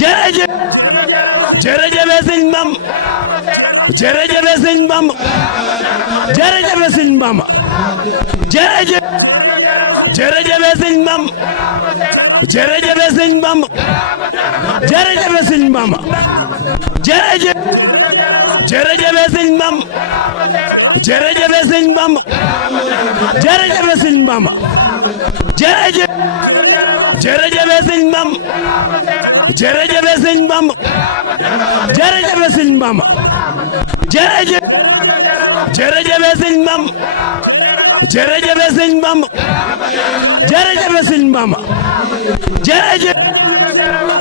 jërëjëf jërëjëf sëñ Bamba jërëjëf sëñ Bamba jërëjëf sëñ Bamba jërëjëf jërëjëf sëñ Bamba jërëjëf sëñ Bamba jërëjëf sëñ Bamba jërëjëf jërëjëf sëñ Bamba jërëjëf sëñ Bamba jërëjëf sëñ Bamba jërëjëf jërëjëf sëñ Bamba jërëjëf sëñ Bamba jërëjëf sëñ Bamba jërëjëf jërëjëf sëñ Bamba jërëjëf sëñ Bamba jërëjëf sëñ Bamba jërëjëf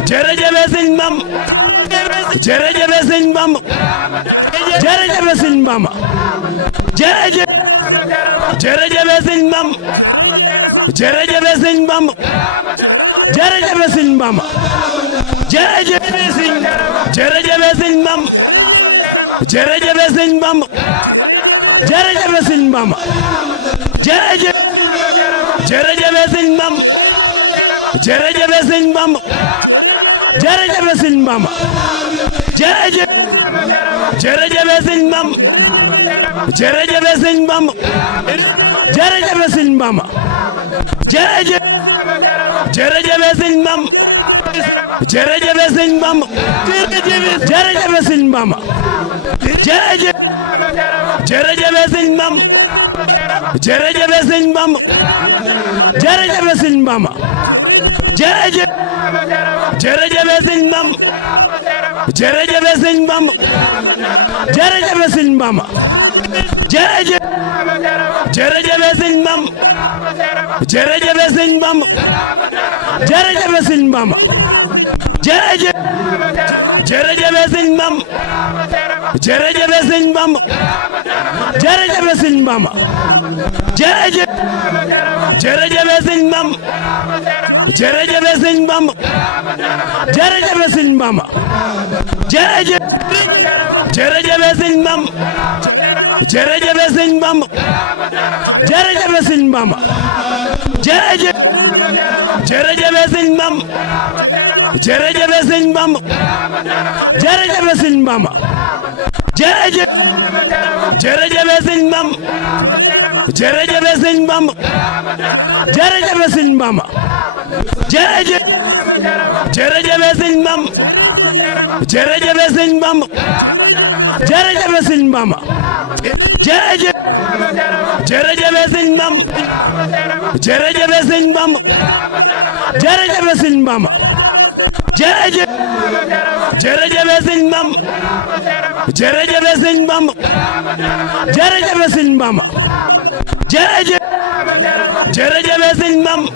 jërëjëf sëñ Bamba jërëjëf sëñ Bamba jërëjëf sëñ Bamba jërëjëf jërëjëf sëñ Bamba jërëjëf sëñ Bamba jërëjëf sëñ Bamba jërëjëf jërëjëf sëñ Bamba jërëjëf sëñ Bamba jërëjëf sëñ Bamba jërëjëf jërëjëf sëñ Bamba jërëjëf sëñ Bamba jërëjëf sëñ Bamba jërëjëf jërëjëf sëñ Bamba jërëjëf sëñ Bamba jërëjëf sëñ Bamba jërëjëf jërëjëf sëñ Bamba jërëjëf sëñ Bamba jërëjëf sëñ Bamba jërëjëf jërëjëf sëñ Bamba jërëjëf sëñ Bamba jërëjëf sëñ Bamba jërëjëf jërëjëf sëñ Bamba jërëjëf sëñ Bamba jërëjëf sëñ Bamba jërëjëf jërëjëf sëñ Bamba jërëjëf sëñ Bamba jërëjëf sëñ Bamba jërëjëf jërëjëf sëñ Bamba jërëjëf sëñ Bamba jërëjëf sëñ Bamba jërëjëf jërëjëf sëñ Bamba jërëjëf sëñ Bamba jërëjëf sëñ Bamba jërëjëf jërëjëf sëñ Bamba jërëjëf sëñ Bamba jërëjëf sëñ Bamba jërëjëf jërëjëf sëñ Bamba jërëjëf sëñ Bamba jërëjëf sëñ Bamba jërëjëf jërëjëf sëñ Bamba jërëjëf sëñ Bamba jërëjëf sëñ Bamba jërëjëf jërëjëf sëñ Bamba jërëjëf sëñ Bamba jërëjëf sëñ Bamba jërëjëf jërëjëf sëñ Bamba jërëjëf sëñ Bamba jërëjëf sëñ Bamba jërëjëf jërëjëf sëñ Bamba jërëjëf sëñ Bamba jërëjëf sëñ Bamba jërëjëf jërëjëf sëñ Bamba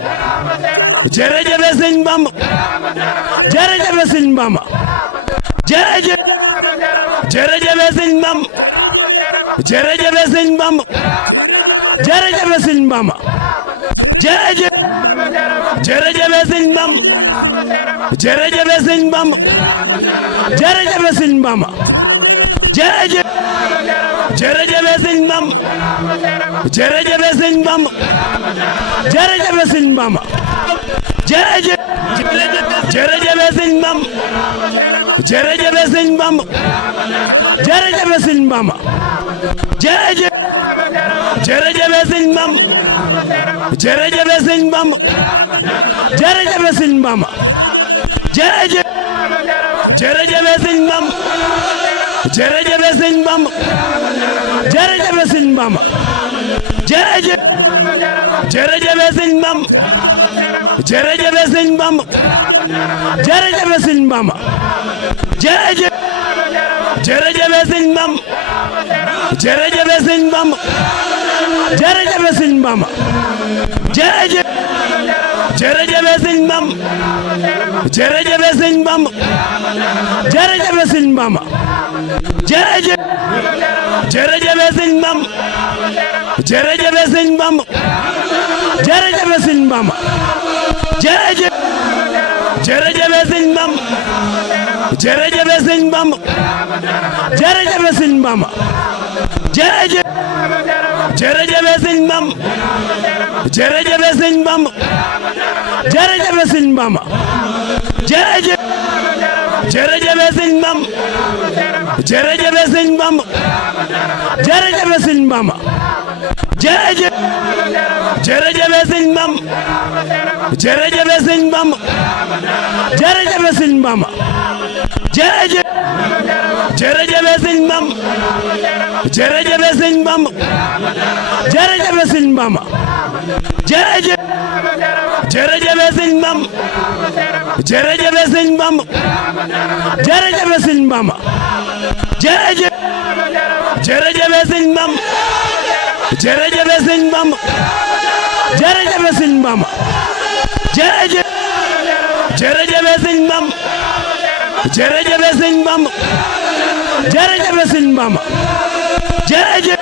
jërëjëf sëñ Bamba jërëjëf sëñ Bamba jërëjëf jërëjëf sëñ Bamba jërëjëf sëñ Bamba jërëjëf sëñ Bamba jërëjëf jërëjëf sëñ Bamba jërëjëf sëñ Bamba jërëjëf sëñ Bamba jërëjëf jërëjëf sëñ Bamba jërëjëf sëñ Bamba jërëjëf sëñ Bamba jërëjëf jërëjëf sëñ Bamba jërëjëf sëñ Bamba jërëjëf sëñ Bamba jërëjëf jërëjëf sëñ Bamba jërëjëf sëñ Bamba jërëjëf sëñ Bamba jërëjëf jërëjëf sëñ Bamba jërëjëf sëñ Bamba jërëjëf sëñ Bamba jërëjëf jërëjëf sëñ Bamba jërëjëf sëñ Bamba jërëjëf sëñ Bamba jërëjëf jërëjëf sëñ Bamba jërëjëf sëñ Bamba jërëjëf sëñ Bamba jërëjëf jërëjëf sëñ Bamba jërëjëf sëñ Bamba jërëjëf sëñ Bamba jërëjëf jërëjëf sëñ Bamba jërëjëf sëñ Bamba jërëjëf sëñ Bamba jërëjëf jërëjëf sëñ Bamba jërëjëf sëñ Bamba jërëjëf sëñ Bamba jërëjëf jërëjëf sëñ Bamba jërëjëf sëñ Bamba jërëjëf sëñ Bamba jërëjëf jërëjëf sëñ Bamba jërëjëf sëñ Bamba jërëjëf sëñ Bamba jërëjëf jërëjëf sëñ Bamba jërëjëf sëñ Bamba jërëjëf sëñ Bamba jërëjëf jërëjëf sëñ Bamba jërëjëf sëñ Bamba jërëjëf sëñ Bamba jërëjëf jërëjëf sëñ Bamba jërëjëf sëñ Bamba jërëjëf sëñ Bamba jërëjëf jërëjëf sëñ Bamba jërëjëf sëñ Bamba jërëjëf sëñ Bamba jërëjëf jërëjëf sëñ Bamba jërëjëf sëñ Bamba jërëjëf sëñ Bamba jërëjëf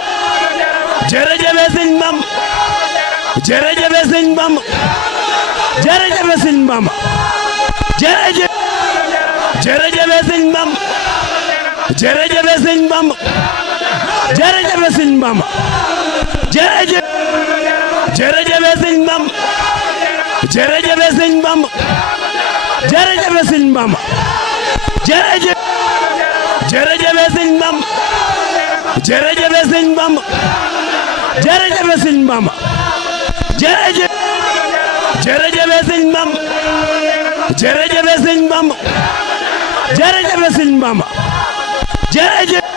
jërëjëf sëñ Bamba jërëjëf sëñ Bamba jërëjëf sëñ Bamba jërëjëf jërëjëf sëñ Bamba jërëjëf sëñ Bamba jërëjëf sëñ Bamba jërëjëf jërëjëf sëñ Bamba jërëjëf sëñ Bamba jërëjëf sëñ Bamba jërëjëf jërëjëf sëñ Bamba jërëjëf sëñ Bamba jërëjëf sëñ Bamba jërëjëf jërëjëf sëñ Bamba jërëjëf sëñ Bamba jërëjëf sëñ Bamba jërëjëf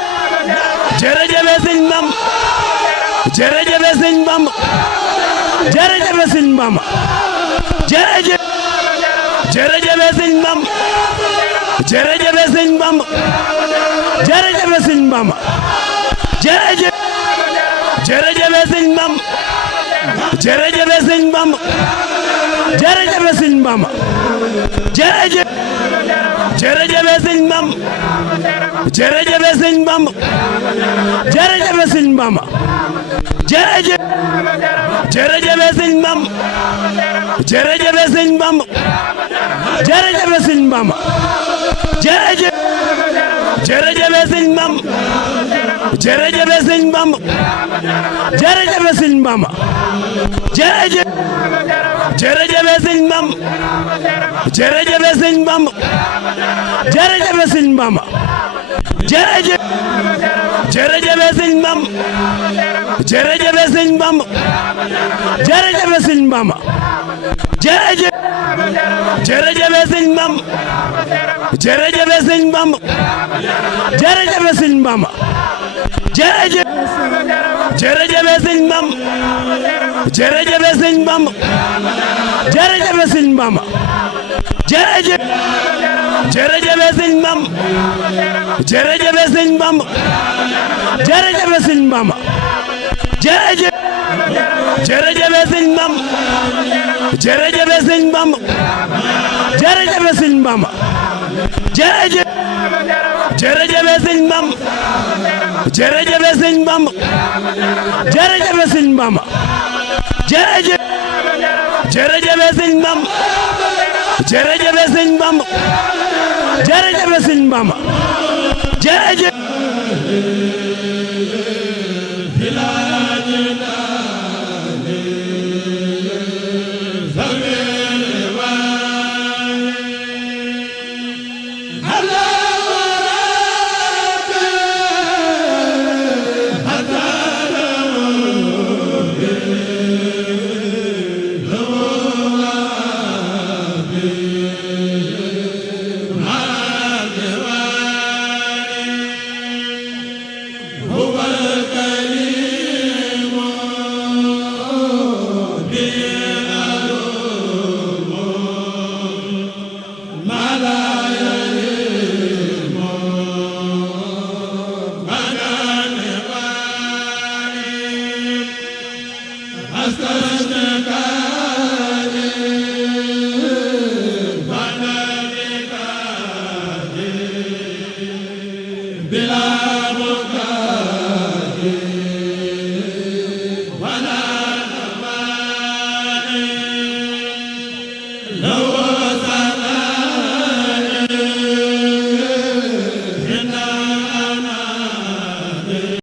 jërëjëf sëñ Bamba jërëjëf sëñ Bamba jërëjëf sëñ Bamba jërëjëf jërëjëf sëñ Bamba jërëjëf sëñ Bamba jërëjëf sëñ Bamba jërëjëf jërëjëf sëñ Bamba jërëjëf sëñ Bamba jërëjëf sëñ Bamba jërëjëf jërëjëf sëñ Bamba jërëjëf sëñ Bamba jërëjëf sëñ Bamba jërëjëf jërëjëf sëñ Bamba jërëjëf sëñ Bamba jërëjëf sëñ Bamba jërëjëf jërëjëf sëñ Bamba jërëjëf sëñ Bamba jërëjëf sëñ Bamba jërëjëf jërëjëf sëñ Bamba jërëjëf sëñ Bamba jërëjëf sëñ Bamba jërëjëf jërëjëf sëñ Bamba jërëjëf sëñ Bamba jërëjëf sëñ Bamba jërëjëf jërëjëf sëñ Bamba jërëjëf sëñ Bamba jërëjëf sëñ Bamba jërëjëf jërëjëf sëñ Bamba jërëjëf sëñ Bamba jërëjëf sëñ Bamba jërëjëf jërëjëf sëñ Bamba jërëjëf sëñ Bamba jërëjëf sëñ Bamba jërëjëf jërëjëf sëñ Bamba jërëjëf sëñ Bamba jërëjëf sëñ Bamba jërëjëf jërëjëf sëñ Bamba jërëjëf sëñ Bamba jërëjëf sëñ Bamba jërëjëf jërëjëf sëñ Bamba jërëjëf sëñ Bamba jërëjëf sëñ Bamba jërëjëf